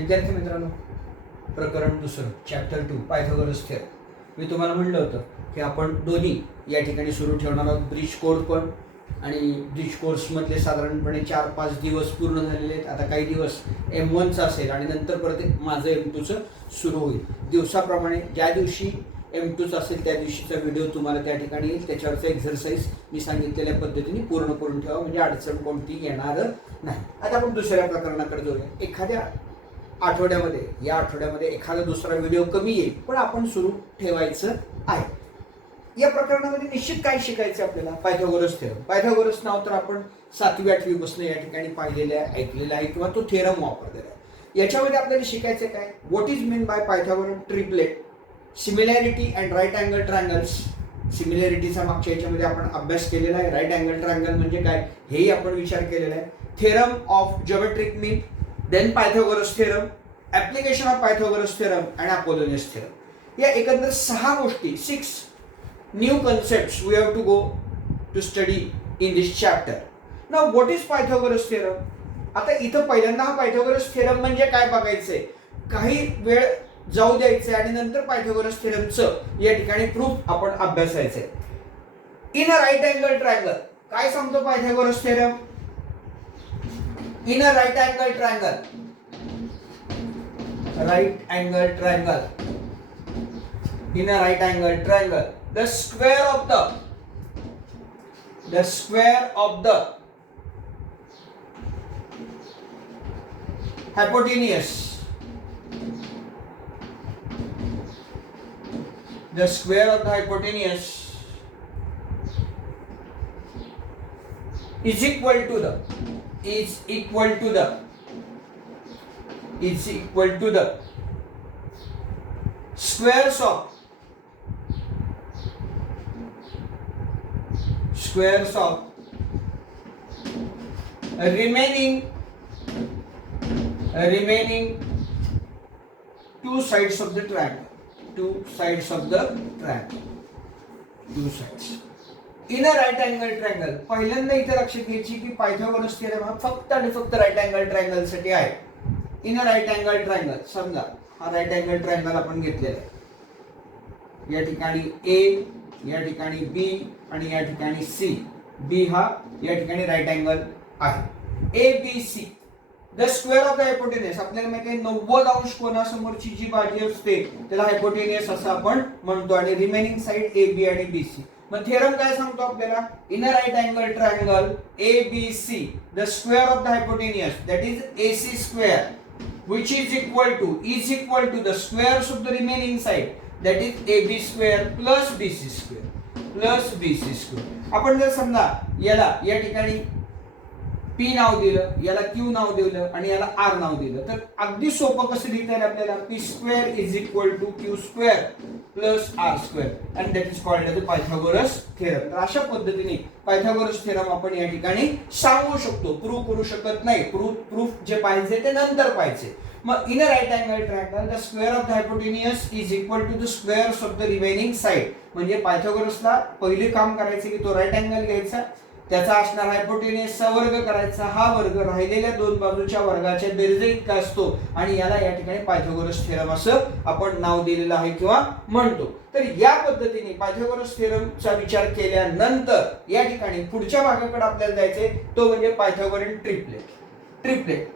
विद्यार्थी मित्रांनो, प्रकरण दुसरं चॅप्टर 2 पायथागोरस थेरम. मी तुम्हाला म्हणलं होतं की आपण दोन्ही या ठिकाणी सुरू ठेवणार आहोत, ब्रिज कोर्स पण. आणि ब्रिज कोर्समधले साधारणपणे 4-5 दिवस पूर्ण झालेले आहेत. आता काही दिवस M1चा असेल आणि नंतर परत माझं M2चं सुरू होईल. दिवसाप्रमाणे ज्या दिवशी M2चं असेल त्या दिवशीचा व्हिडिओ तुम्हाला त्या ठिकाणी येईल. त्याच्यावरचं एक्झरसाइज मी सांगितलेल्या पद्धतीने पूर्ण करून ठेवा, म्हणजे अडचण कोणती येणार नाही. आता आपण दुसऱ्या प्रकरणाकडे जाऊया. एखाद्या आठवड्यामध्ये, या आठवड्यामध्ये एखादा दुसरा व्हिडिओ कमी येईल, पण आपण सुरू ठेवायचं आहे. या प्रकरणामध्ये निश्चित काय शिकायचं आपल्याला? Pythagoras theorem. पायथागोरस नाव तर आपण 7वी-8वी पासून या ठिकाणी पाहिलेलं आहे, ऐकलेलं आहे किंवा तो थेरम वापरलेला आहे. याच्यामध्ये आपल्याला शिकायचं काय? What is mean by Pythagoras triplet, similarity and right angle triangles. सिमिलॅरिटीचा मागच्या याच्यामध्ये आपण अभ्यास केलेला आहे. राईट अँगल ट्रायंगल म्हणजे काय हेही आपण विचार केलेला आहे. Theorem of geometric mean, then Pythagoras theorem, application of Pythagoras theorem and Apollonius theorem. या एकंदर 6 गोष्टी, 6 new concepts we have to go to study in this chapter. Now what is Pythagoras theorem? आता इथं पहिल्यांदा हा पायथागोरस थेरम म्हणजे काय बघायचंय. काही वेळ जाऊ द्यायचंय आणि नंतर पायथागोरस थेरमचं या ठिकाणी प्रूफ आपण अभ्यासायचंय. In a right angle triangle काय सांगतो Pythagoras theorem? In a right angle triangle, right angle triangle, in a right angle triangle, the square of the hypotenuse, the square of the hypotenuse is equal to the squares of remaining two sides of the triangle. Two sides. In a right angle triangle, पहिल्यांदा इथे लक्षात घ्यायची की Pythagoras theorem हा फक्त आणि फक्त right angle triangle साठी आहे. In a right angle triangle, समजा हा राईट अँगल ट्रायंगल आपण घेतलेला आहे. या ठिकाणी A, या ठिकाणी B आणि या ठिकाणी C. B हा या ठिकाणी राईट अँगल आहे. ABC, the square of the हायपोटेन्यूस. आपल्याला माहिती आहे 90 अंश कोनासमोरची जी बाजू असते त्याला हायपोटेन्यूस असं आपण म्हणतो. आणि रिमेनिंग साइड AB आणि BC. मग थेरम काय सांगतो आपल्याला? In a right angle triangle ABC, the square of the hypotenuse that is AC square which is equal to the squares of the remaining side, that is AB square plus BC square. आपण जर समजा याला या ठिकाणी P नाव दिलं, याला Q नाव दिलं आणि याला R नाव दिलं, तर अगदी सोपं कसं लिहिता येईल आपल्याला? P square is equal to Q square plus R square and that is called as the Pythagoras theorem. तर अशा पद्धतीने पायथागोरस थेरम आपण या ठिकाणी सांगू शकतो. प्रूव्ह करू शकत नाही. प्रूफ जे पाहिजे ते नंतर पाहिजे. मग in a right angle triangle the square of the hypotenuse is equal to the squares of the remaining side. म्हणजे पायथागोरसला पहिले काम करायचे की तो राईट अँगल घ्यायचा, त्याचा असणार हायपोटेन्यूसचा वर्ग करायचा, हा वर्ग राहिलेल्या दोन बाजूच्या वर्गाच्या बेरजे इतका असतो आणि याला या ठिकाणी पायथागोरस थेरम असं आपण नाव दिलेलं आहे किंवा म्हणतो. तर या पद्धतीने पायथागोरस थेरमचा विचार केल्यानंतर या ठिकाणी पुढच्या भागाकडे आपल्याला जायचे, तो म्हणजे पायथागोरन ट्रिपलेट.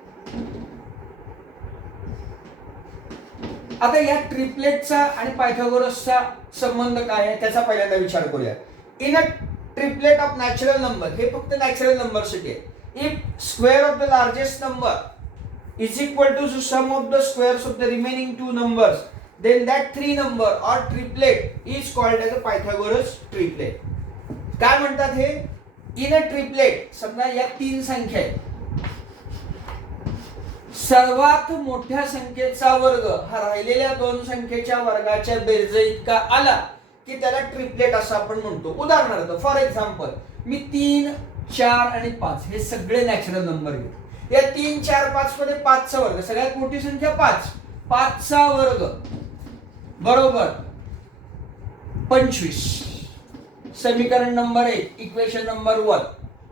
आता या ट्रिपलेटचा आणि पायथागोरसचा संबंध काय आहे त्याचा पहिल्यांदा विचार करूया. In a triplet of natural number, हे फक्त नॅचरल नंबर साठी आहे. If square of the largest number is equal to sum of the squares of the remaining 2 numbers, then that 3 number or triplet is called as a Pythagoras triplet. काय म्हणतात हे? In a triplet, समजा या 3 संख्या आहेत, सर्वात मोठ्या संख्येचा वर्ग हा राहिलेल्या 2 संख्येच्या वर्गाच्या बेरजे इतका आला की त्याला ट्रिपलेट असं आपण म्हणतो. उदाहरणार्थ फॉर एक्झाम्पल मी 3, 4 आणि 5 हे सगळे नॅचरल नंबर घेतो. या 3, 4, 5 मध्ये 5 चा वर्ग, सगळ्यात मोठी संख्या 5, 5 चा वर्ग बरोबर 25. समीकरण नंबर 1, इक्वेशन नंबर 1.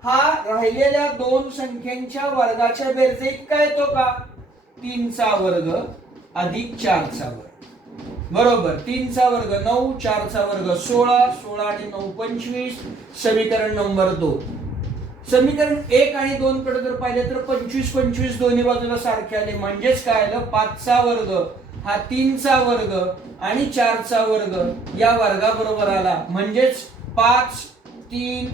हा राहिलेल्या 2 संख्यांच्या वर्गाच्या बेरजे इतका येतो का? 3चा वर्ग अधिक 4चा वर्ग बरोबर 3चा वर्ग 9, 4चा वर्ग 16, 16 आणि 9 25. समीकरण नंबर 2. समीकरण 1 आणि 2 कडे जर पाहिले तर 25 25 दोन्ही बाजूला सारखे आले, म्हणजेच काय आलं 5चा वर्ग हा 3चा वर्ग आणि 4चा वर्ग या वर्गाबरोबर आला, म्हणजेच 5 3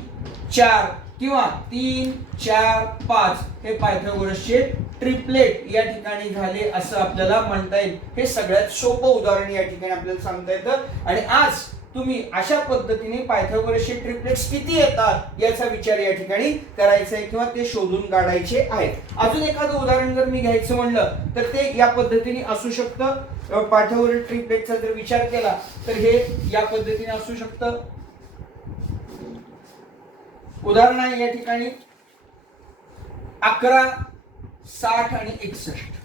4 किंवा 3 4 5 हे पायथागोरसचे ट्रिपलेट या ठिकाणी झाले असं आपल्याला म्हणता येईल. हे सगळ्यात सोपं उदाहरण या ठिकाणी आपल्याला सांगता येतं. आणि आज तुम्ही अशा पद्धतीने पायथागोरसचे ट्रिपलेट्स किती येतात याचा विचार या ठिकाणी करायचा आहे किंवा ते शोधून काढायचे आहेत. अजून एखादं उदाहरण जर मी घ्यायचं म्हणलं तर ते या पद्धतीने असू शकतं. पायथागोरस ट्रिपलेटचा जर विचार केला तर हे या पद्धतीने असू शकतं. उदाहरण आहे या ठिकाणी 11 60 आणि 61.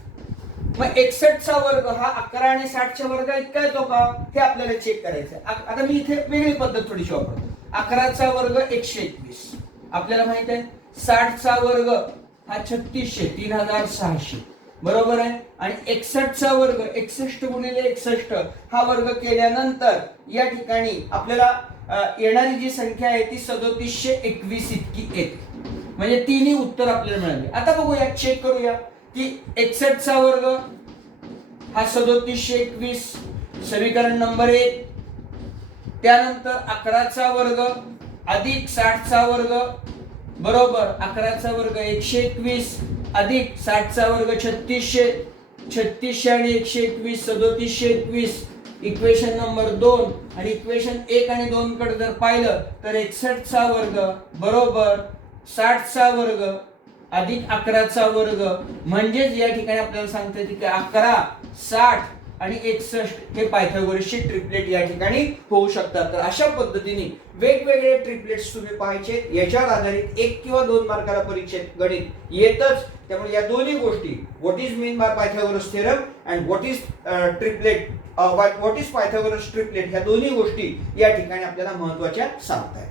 मग 61चा वर्ग हा 11 आणि 60च्या वर्गा इतका येतो का हे आपल्याला चेक करायचं आहे. आता मी इथे वेगळी पद्धत थोडीशी वापरतो. 11चा वर्ग 121 आपल्याला माहित आहे. 60चा वर्ग हा 3600 3600 बरोबर आहे. आणि 61चा वर्ग 61 गुणिले 61 हा वर्ग केल्यानंतर या ठिकाणी आपल्याला येणारी जी संख्या आहे ती 3721 इतकी येते. म्हणजे तिन्ही उत्तर आपल्याला मिळाले. आता बघूया, चेक करूया की 61चा वर्ग हा 3721 समीकरण नंबर 1. त्यानंतर 11चा वर्ग अधिक 60चा वर्ग बरोबर 11चा वर्ग 121 अधिक 60चा वर्ग 3600 3600 आणि 121 3721. इक्वेशन नंबर 2 आणि इक्वेशन 1 आणि 2 कडे जर पाहिलं तर 61चा वर्ग बरोबर 60चा वर्ग अधिक 11चा वर्ग, म्हणजेच या ठिकाणी आपल्याला सांगता येते की 11 60 आणि 61 हे पायथागोरसचे ट्रिपलेट या ठिकाणी होऊ शकतात. तर अशा पद्धतीने वेगवेगळे ट्रिपलेट्स तुम्ही पाहायचे. याच्यावर आधारित 1 किंवा 2 मार्काला परीक्षेत गणित येतच. त्यामुळे या दोन्ही गोष्टी, what is mean by Pythagoras theorem and what is triplet, what is Pythagoras triplet, ह्या दोन्ही गोष्टी या ठिकाणी आपल्याला महत्त्वाच्या सांगतायत.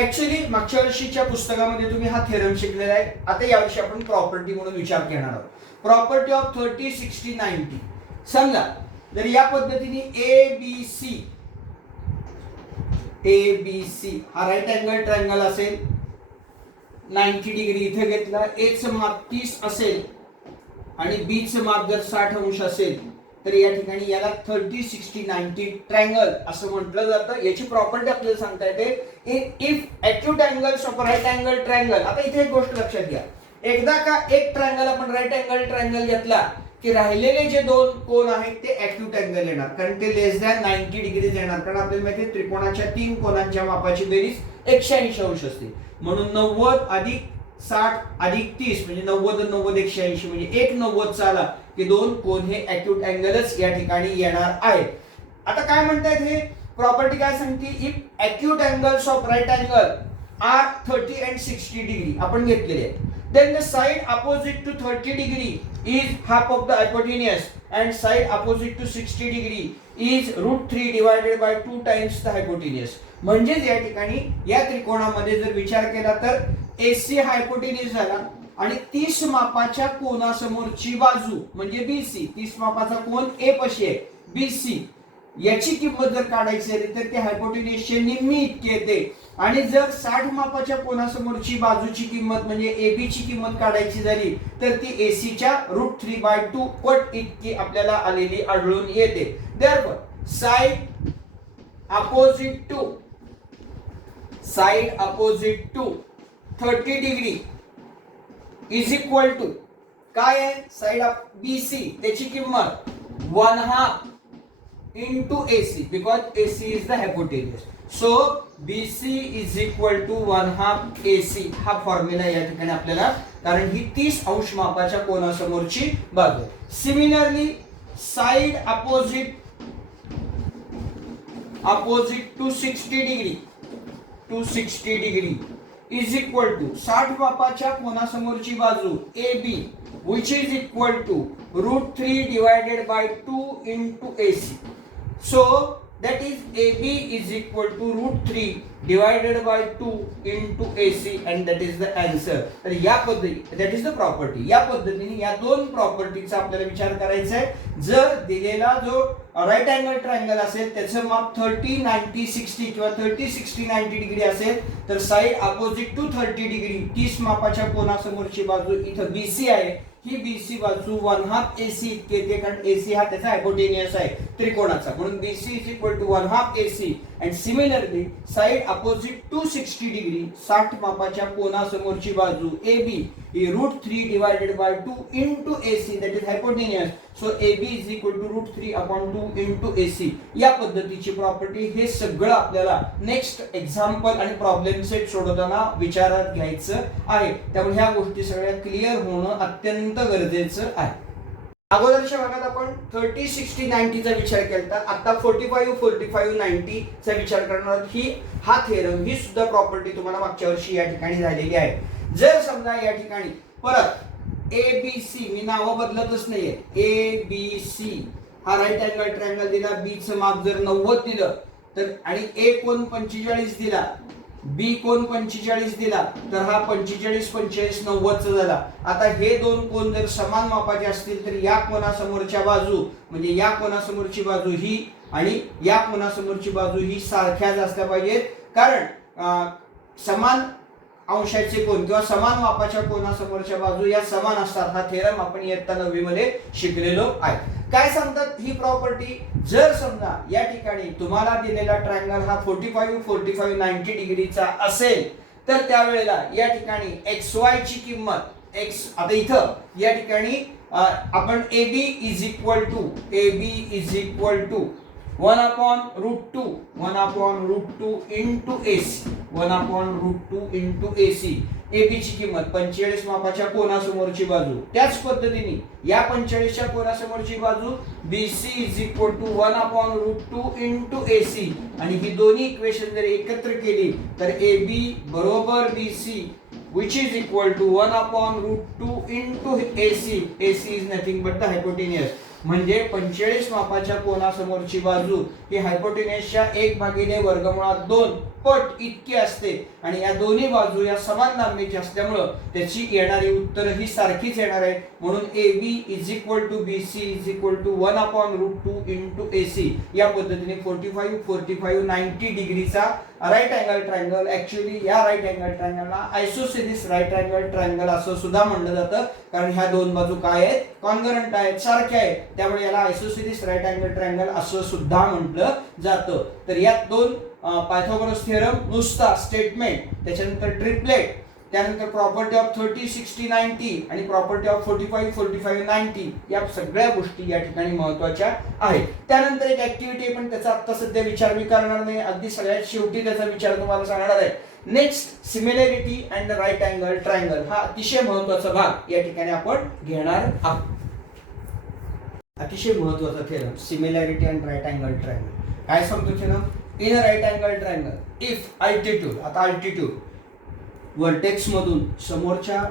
ऍक्च्युअली मागच्या वर्षीच्या पुस्तकामध्ये तुम्ही हा थेरम शिकलेला आहे. आता यावर्षी आपण प्रॉपर्टी म्हणून विचार करणार आहोत. Property of 30 60 90. समजा जर या पद्धतीने ABC हा राईट अँगल ट्रायंगल असेल, 90 डिग्री इथे घेतला, A चं माप 30 असेल आणि B चं माप जर 60 अंश असेल तर या ठिकाणी याला 30 60 90 ट्रायंगल असं म्हटलं जातं. याची प्रॉपर्टी आपल्याला सांगता येते if acute angles of right angle triangle. आता इथे एक गोष्ट लक्षात घ्या, एकदा का एक ट्रायंगल आपण राईट अँगल ट्रायंगल घेतला की राहिलेले जे दोन कोन आहेत ते ॲक्यूट अँगल येणार, कारण ते लेस दॅन 90 डिग्रीज येणार. कारण आपल्याला माहिती आहे त्रिकोणाच्या 3 कोनांच्या मापाची बेरीज 180 अंश असते. म्हणून 90 अधिक 60 अधिक 30 म्हणजे 90 90 180 म्हणजे 190 आला की दोन कोन हे ॲक्यूट अँगलच या ठिकाणी येणार आहे. आता काय म्हणतायत हे प्रॉपर्टी काय सांगते, if acute angles of right angle are 30 and 60 degree आपण घेतलेले आहे, then the side opposite to 30 degree is half of the hypotenuse and side opposite to 60 degree is √3 divided by 2 times the hypotenuse. म्हणजे या ठिकाणी या त्रिकोणामध्ये जर विचार केला तर AC हायपोटेन्यूज झाला आणि 30 मापाच्या कोनासमोरची बाजू म्हणजे BC, 30 मापाचा कोन A पाशी आहे BC, याची किंमत जर काढायची झाली तर ते हायपोटेन्यूजचे निम्मी इतकी येते. आणि जर 60 मापाच्या कोनासमोरची बाजूची किंमत म्हणजे AB ची किंमत काढायची झाली तर ती AC च्या √3/2 पट इतकी आपल्याला आलेली आढळून येते. Therefore side opposite to 30 degree is equal to काय आहे, साइड BC त्याची किंमत 1/2 into AC because AC is the hypotenuse. So BC is equal to 1/2 AC हा फॉर्म्युला या ठिकाणी आपल्याला, कारण ही 30 अंश मापाच्या कोनासमोरची बाजू. Similarly side opposite to 60 degree is equal to 60 मापाच्या कोनासमोरची बाजू AB which is equal to √3 divided by 2 into AC. So that is AB is equal to √3 divided by 2 into AC and that is the answer. तर या पद्धती that is the property. या पद्धतीने या दोन प्रॉपर्टीचा आपल्याला विचार करायचा आहे. जर दिलेला जो राईट अँगल ट्रायंगल असेल त्याचं माप 30 90 60 किंवा 30 60 90 डिग्री असेल तर साइड अपोजिट टू 30 डिग्री 30 मापाच्या कोनासमोरची बाजू इथं BC आहे. ही BC बाजू 1/2 AC इतके येते कारण AC हा त्याचा हायपोटेनियस आहे त्रिकोणाचा म्हणून BC is equal to 1/2 AC and similarly side opposite to 60 degree 60 मापाच्या कोनासमोरची बाजू AB he √3 divided by 2 into AC that is hypotenuse. So AB is equal to √3/2 into AC. या पद्धतीची प्रॉपर्टी हे सगळं आपल्याला नेक्स्ट एक्झाम्पल आणि प्रॉब्लेम सेट सोडवताना विचारात घ्यायचं आहे. त्यामुळे ह्या गोष्टी सगळ्या क्लिअर होणं अत्यंत गरजेचं आहे. अगोदरच्या भागात आपण 30 60 90 चा विचार केला. आता 45 45 90 चा विचार करणार आहोत. हा थेरम ही सुद्धा प्रॉपर्टी तुम्हाला मागच्या वर्षी या ठिकाणी झालेली आहे. जर समजा या ठिकाणी परत ABC मी नाव बदलतच नाहीये ABC हा राईट अँगल ट्रायंगल दिला B चं माप जर 90 दिलं तर आणि A कोन 45 दिला B कोन 45 दिला तर हा 45 45 90 चा झाला. आता हे दोन कोन जर समान मापाचे असतील तर या कोनासमोरच्या बाजू म्हणजे या कोनासमोरची बाजू ही आणि या कोनासमोरची बाजू ही सारख्याच असल्या पाहिजेत कारण समान अंशाचे कोन किंवा समान मापाच्या कोनासमोरच्या बाजू या समान असतात. हा थेरम आपण इयत्ता 9वी मध्ये शिकलेलो आहे. काय सांगतात ही प्रॉपर्टी जर समजा या ठिकाणी तुम्हाला दिलेला ट्रायंगल हा 45 45 90 डिग्रीचा असेल तर त्यावेळेला या ठिकाणी XY ची किंमत x आता इथं या ठिकाणी आपण AB is equal to 1/√2 into AC 1/√2 into AC. AB ची किंमत 45 मापाच्या कोनासमोरची बाजू त्याच पद्धतीने या 45 च्या कोनासमोरची बाजू BC is equal to 1/√2 into AC आणि ही दोन्ही इक्वेशन जर एकत्र केली तर AB बरोबर BC which is equal to 1/√2 into AC. AC is nothing but the hypotenuse. म्हणजे 45 मापाच्या कोनासमोरची बाजू ही हायपोटेन्यूसच्या 1/2 पट इतकी असते आणि या दोन्ही बाजू या समान लांबीची असल्यामुळे त्याची येणारी उत्तर ही सारखीच येणार आहे. म्हणून AB is equal to BC is equal to 1/√2 into AC. या पद्धतीने 45 45 90 डिग्रीचा राईट अँगल ट्रायंगल ऍक्च्युअली या राईट अँगल ट्रायंगलला आयसोसेलिस राईट अँगल ट्रायंगल असं सुद्धा म्हणलं जातं कारण ह्या दोन बाजू काय आहेत कॉन्ग्रुएंट आहेत सारख्या आहेत त्यामुळे याला आयसोसेलिस राईट अँगल ट्रायंगल असं सुद्धा म्हटलं जातं. तर यात दोन पायथागोरस थेरम नुसता स्टेटमेंट त्याच्यानंतर ट्रिपलेट त्यानंतर प्रॉपर्टी ऑफ 30 60 90 आणि प्रॉपर्टी ऑफ 45 45 90 या सगळ्या गोष्टी या ठिकाणी महत्त्वाच्या आहेत. त्यानंतर एक ऍक्टिव्हिटी पण त्याचा आता सध्या विचार मी करणार नाही अगदी सगळ्यात शेवटी त्याचा विचार तुम्हाला सांगणार आहे. Next similarity and right angle triangle हा अतिशय महत्त्वाचा भाग या ठिकाणी आपण घेणार आहोत. अतिशय महत्त्वाचा theorem similarity and right angle triangle काय सांगतो theorem in a right angle triangle if altitude आता अल्टिट्यूड वर्टेक्स मधून समोरच्या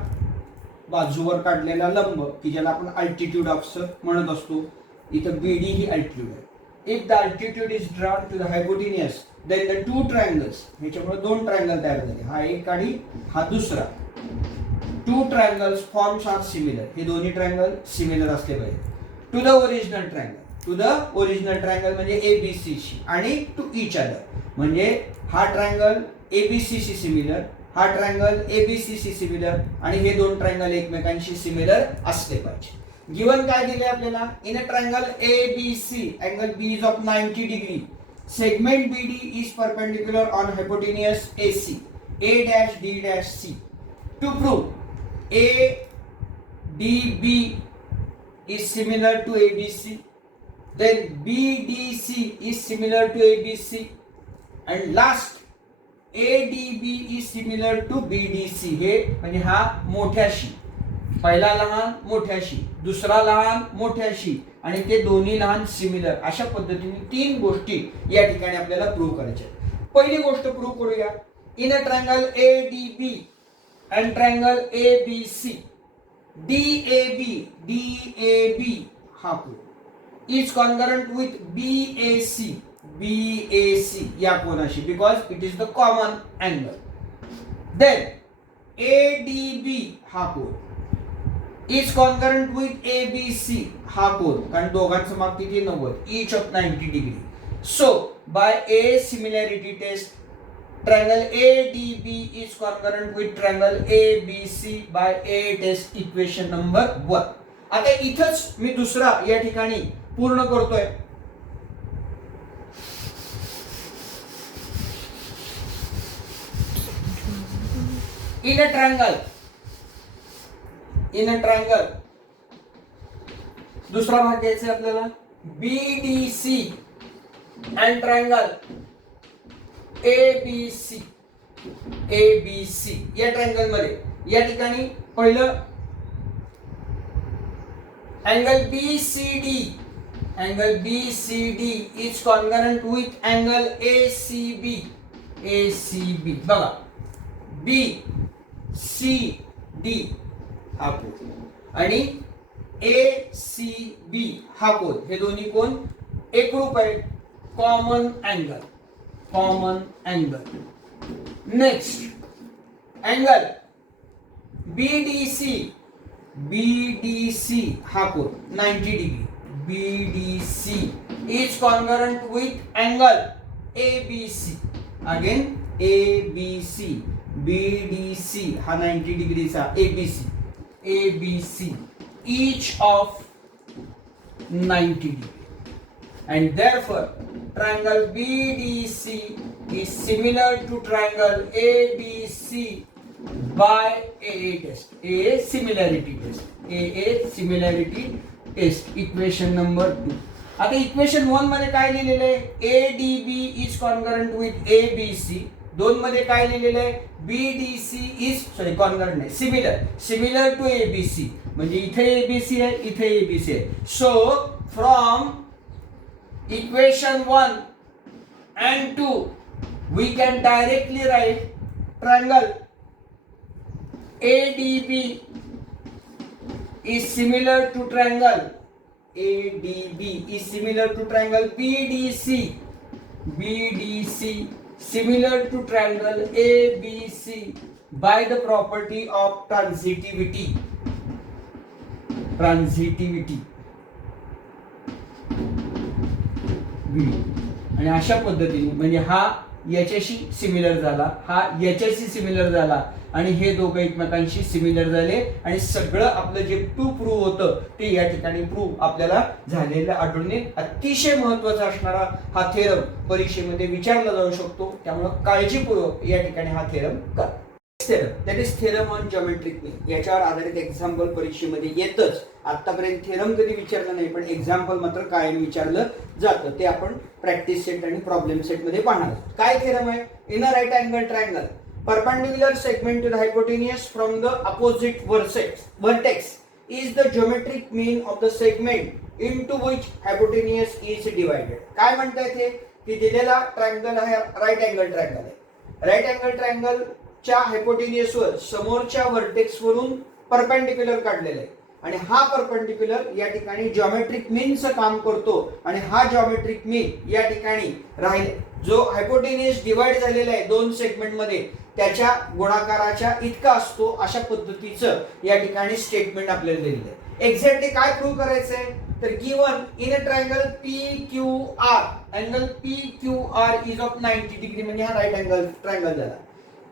बाजूवर काढलेला लंब की ज्याला आपण अल्टिट्यूड ऑफ म्हणत असतो इथं BD ही अल्टिट्यूड आहे. If the altitude is drawn to the hypotenuse then the two triangles ह्याच्यामुळे दोन ट्रायंगल तयार झाले हा एक आणि हा दुसरा two triangles forms are similar हे दोन्ही ट्रायंगल सिमिलर असले पाहिजे टू द ओरिजिनल ट्रायंगल म्हणजे ABC आणि टू ईच अदर म्हणजे हा ट्रायंगल ABC शी सिमिलर हा ट्रायंगल ABC शी सिमिलर आणि हे दोन ट्रायंगल एकमेकांशी सिमिलर असले पाहिजे. गिवन काय दिले आपल्याला in a triangle ABC angle B is of 90 degree segment BD is perpendicular on hypotenuse AC A'(D'(C). To prove ADB is similar to ABC then BDC is similar to ABC and last ADB is similar to BDC. हे म्हणजे हा मोठ्याशी पहिला लहान मोठ्याशी दुसरा लहान मोठ्याशी आणि ते दोन्ही लहान सिमिलर अशा पद्धतीने तीन गोष्टी या ठिकाणी आपल्याला प्रूव्ह करायच्या आहेत. पहिली गोष्ट प्रूव्ह करूया in a triangle ADB and triangle ABC DAB हा is congruent with BAC BAC या कोनाशी, because it is the common angle. Then ADB हा कोन इज कॉन्करंट विथ ABC हा कोन, कारण दोघांचं माप किती 90, each of 90 degree. So by a similarity test, triangle ADB is concurrent with triangle ABC by A test equation number 1. आता इथंच मी दुसरा या ठिकाणी पूर्ण करतोय. In a triangle दुसरा भाग घ्यायचा आहे आपल्याला, BDC and triangle ABC या ट्रायंगल मध्ये या ठिकाणी पहिलं angle BCD is concurrent with angle ACB बघा, BCD हा कोन आणि ACB हा कोन, हे दोन्ही कोन एकरूप आहे, common angle. Next angle BDC हा कोन 90 degree, BDC is concurrent with angle ABC. Again ABC, BDC हा 90 डिग्रीचा, ABC each of 90 degree, and therefore triangle BDC is similar to triangle ABC by AA test, AA similarity test, equation number 2. आता equation 1 मध्ये काय लिहिलेलं आहे, ADB is concurrent with ABC. 2 मध्ये काय लिहिलेलं आहे, BDC is concurrent नाही, similar to ABC, म्हणजे इथे ABC आहे, इथे ABC आहे. So from equation 1 and 2 we can directly write triangle ADB is similar to triangle BDC similar to triangle ABC by the property of transitivity. आणि अशा पद्धतीने म्हणजे हा याच्याशी सिमिलर झाला, हा याच्याशी सिमिलर झाला आणि हे दोघं एकमेकांशी सिमिलर झाले आणि सगळं आपलं जे प्रूफ होतं ते या ठिकाणी प्रूफ आपल्याला झालेलं आढळून येईल. अतिशय महत्वाचा असणारा हा थेरम परीक्षेमध्ये विचारला जाऊ शकतो, त्यामुळे काळजीपूर्वक या ठिकाणी हा थेरम करा. That is theorem on geometric mean. याच्यावर आधारित एक्झाम्पल परीक्षेमध्ये येतच. आतापर्यंत थेरम कधी विचारलं नाही, पण एक्झाम्पल मात्र कायम विचारलं जातं. ते आपण प्रॅक्टिस सेट आणि प्रॉब्लेम सेट मध्ये पाहणार. काय थेरम आहे, in a right angle triangle perpendicular segment to the hypotenuse from the opposite vertex is the geometric mean of the segment into which hypotenuse is divided. काय म्हणतात हे, की दिलेला ट्रायंगल आहे राईट अँगल ट्रायंगल आहे. Right angle triangle च्या हायपोटेन्युस वर समोरच्या व्हर्टेक्स वरून परपेंडिक्युलर काढलेला आहे आणि हा परपेंडिक्युलर या ठिकाणी जॉमेट्रिक मीनचं काम करतो आणि हा जॉमेट्रिक मीन या ठिकाणी राहिले जो हायपोटेन्युस डिवाइड झालेला आहे दोन सेगमेंट मध्ये त्याच्या गुणाकाराच्या इतका असतो. अशा पद्धतीचं या ठिकाणी स्टेटमेंट आपल्याला दिलेलं आहे. एक्झॅक्टली काय प्रूव्ह करायचं आहे, तर given in a triangle PQR, angle PQR is of 90 degree, म्हणजे हा राईट अँगल ट्रायंगल झाला.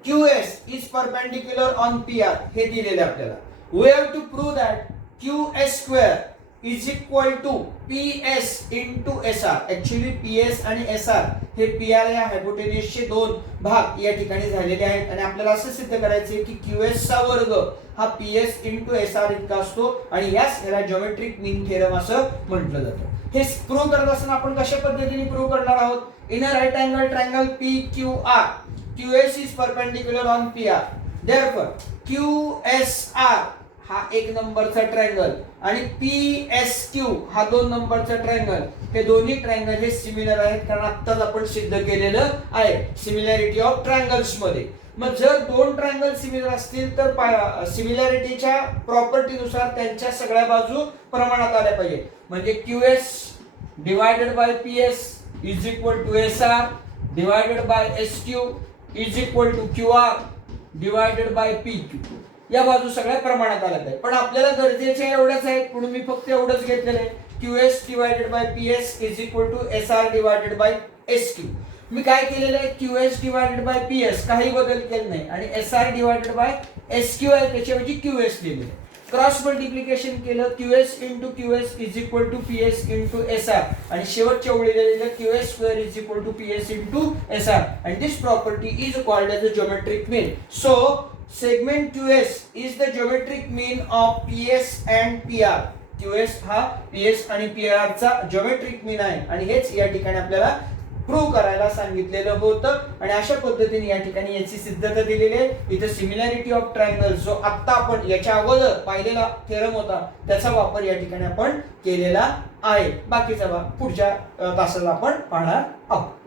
QS is perpendicular on PR, हे दिलेलं आहे आपल्याला. We have to prove that QS square is equal to PS into SR. Actually PS आणि SR हे PR या हायपोटेन्युसचे दोन भाग या ठिकाणी झालेले आहेत आणि आपल्याला असं सिद्ध करायचं आहे की QS चा वर्ग हा PS into SR इतका असतो आणि याला जॉमेट्रिक मीन थेरम असं म्हटलं जातं. हे प्रूव्ह करत असताना आपण कशा पद्धतीने प्रूव्ह करणार आहोत, in a right angle triangle PQR QS is perpendicular on PR. Therefore QSR हा एक नंबरचा ट्रायंगल आणि PSQ हा 2 नंबरचा ट्रायंगल, हे दोन्ही ट्रायंगल हे सिमिलर आहेत कारण आत्ताच आपण सिद्ध केलेलं आहे सिमिलॅरिटी ऑफ ट्रायंगल्स मध्ये. मग जर दोन ट्रायंगल सिमिलर असतील तर सिमिलॅरिटीच्या प्रॉपर्टीनुसार त्यांच्या सगळ्या बाजू प्रमाणात आल्या पाहिजे. म्हणजे QS divided by PS is equal to SR divided by SQ is equal to QR divided by PQ. या बाजू सगळ्या प्रमाणात आल्या आहेत, पण आपल्याला गरजेचे एवढंच आहे म्हणून मी फक्त एवढंच घेतलेलं आहे. QS divided by PS is equal to SR divided by SQ. मी काय केलेलं आहे, QS डिवायडेड बाय PS काही बदल केले नाही आणि SR डिवायडेड बाय SQ आहे त्याच्याऐवजी QS लिहिलेलं आहे. क्रॉस मल्टिप्लिकेशन केलं, QS into QS is equal to PS into SR आणि शेवटच्या ओळीला लिहिलं QS square is equal to PS into SR आणि this property is called as a geometric mean. So segment QS is the geometric mean of PS and PR. QS हा PS आणि PR चा geometric mean आहे आणि हेच या ठिकाणी आपल्याला प्रूव्ह करायला सांगितलेलं होतं आणि अशा पद्धतीने या ठिकाणी याची सिद्धता दिलेली आहे. इथे सिमिलॅरिटी ऑफ ट्रायंगल जो आता आपण याच्या अगोदर पाहिलेला थेरम होता त्याचा वापर या ठिकाणी आपण केलेला आहे. बाकीचा भाग पुढच्या तासाला आपण पाहणार आहोत.